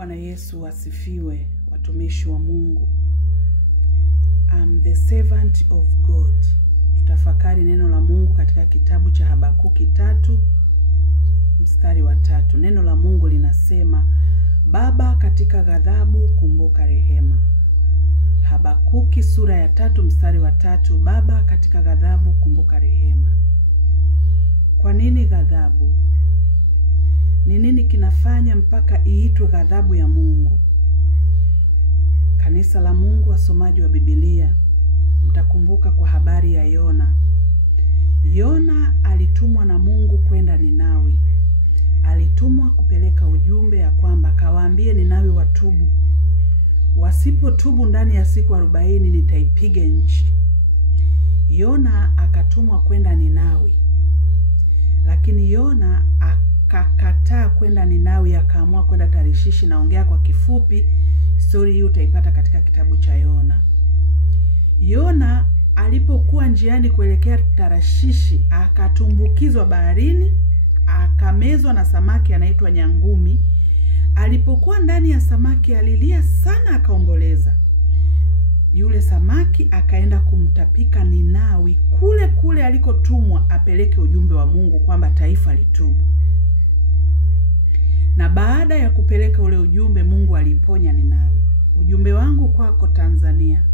Bwana Yesu asifiwe, watumishi wa Mungu. I'm the servant of God. Tutafakari neno la Mungu katika kitabu cha Habakuki 3 mstari wa 3. Neno la Mungu linasema, Baba katika ghadhabu kumbuka rehema. Habakuki sura ya 3 mstari wa 3. Baba katika ghadhabu kumbuka rehema. Kwa nini ghadhabu? Ni nini kinafanya mpaka iitwe ghadhabu ya Mungu? Kanisa la Mungu, wasomaji wa Biblia, mtakumbuka kwa habari ya Yona. Yona alitumwa na Mungu kwenda Ninawi. Alitumwa kupeleka ujumbe ya kwamba kawaambie Ninawi watubu. Wasipotubu ndani ya siku 40 nitaipiga nchi. Yona akatumwa kwenda Ninawi. Lakini Yona akakataa kwenda Ninawi, akaamua kwenda Tarishishi. Naongea kwa kifupi, story hii utaipata katika kitabu cha Yona. Yona alipokuwa njiani kuelekea Tarishishi, akatumbukizwa baharini, akamezwa na samaki anaitwa nyangumi. Alipokuwa ndani ya samaki alilia sana, akaomboleza. Yule samaki akaenda kumtapika Ninawi, kule kule alikotumwa apeleke ujumbe wa Mungu kwamba taifa litubu. Na baada ya kupeleka ule ujumbe, Mungu aliponya Ninawi. Ujumbe wangu kwako Tanzania,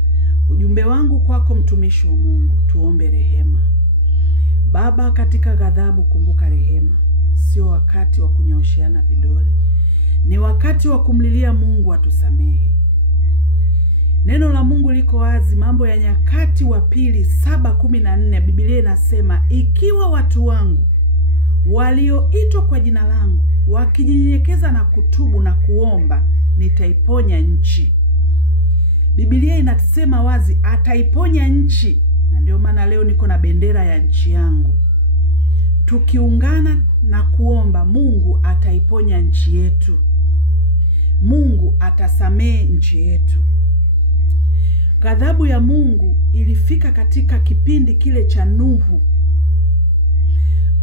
ujumbe wangu kwako mtumishi wa Mungu, tuombe rehema. Baba katika ghadhabu kumbuka rehema. Sio wakati wa kunyosheana vidole. Ni wakati wa kumlilia Mungu atusamehe. Neno la Mungu liko wazi, Mambo ya Nyakati wa Pili 7:14. Biblia inasema, ikiwa watu wangu walioitwa kwa jina langu wakijinyenyekeza na kutubu na kuomba, nitaiponya nchi. Biblia inasema wazi ataiponya nchi, na ndio maana leo niko na bendera ya nchi yangu. Tukiungana na kuomba, Mungu ataiponya nchi yetu. Mungu atasamehe nchi yetu. Ghadhabu ya Mungu ilifika katika kipindi kile cha Nuhu.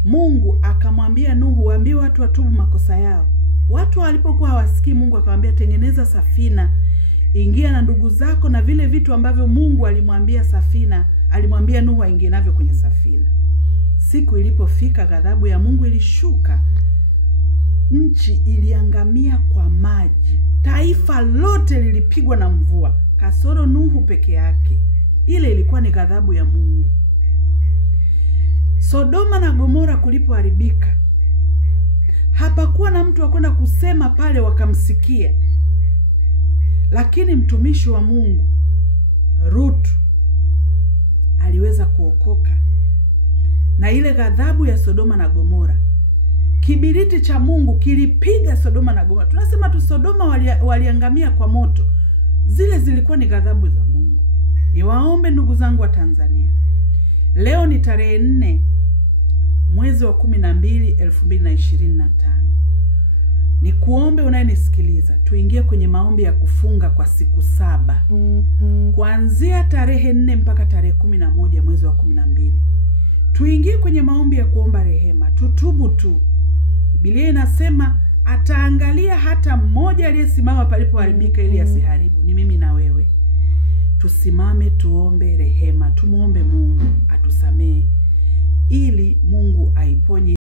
Mungu akamwambia Nuhu, waambie watu watubu makosa yao. Watu walipokuwa hawasikii, Mungu akamwambia, tengeneza safina, ingia na ndugu zako na vile vitu ambavyo Mungu alimwambia Nuhu aingie navyo kwenye safina. Siku ilipofika, ghadhabu ya Mungu ilishuka. Nchi iliangamia kwa maji. Taifa lote lilipigwa na mvua, kasoro Nuhu peke yake. Ile ilikuwa ni ghadhabu ya Mungu. Sodoma na Gomora kulipoharibika, hapakuwa na mtu wa kwenda kusema pale wakamsikia. Lakini mtumishi wa Mungu Ruth aliweza kuokoka na ile ghadhabu ya Sodoma na Gomora. Kibiriti cha Mungu kilipiga Sodoma na Gomora. Tunasema tu Sodoma waliangamia kwa moto. Zile zilikuwa ni ghadhabu za Mungu. Niwaombe ndugu zangu wa Tanzania, leo ni tarehe 4 mwezi wa 12 2025. Ni kuombe unayenisikiliza, tuingie kwenye maombi ya kufunga kwa siku 7. Kuanzia tarehe 4 mpaka tarehe 11 mwezi wa 12. Tuingie kwenye maombi ya kuomba rehema, tutubu tu. Biblia inasema ataangalia hata mmoja aliyesimama palipoharibika ili asiharibu. Ni mimi na wewe. Tusimame tuombe rehema, tumuombe Mungu atusamehe ili Mungu aiponye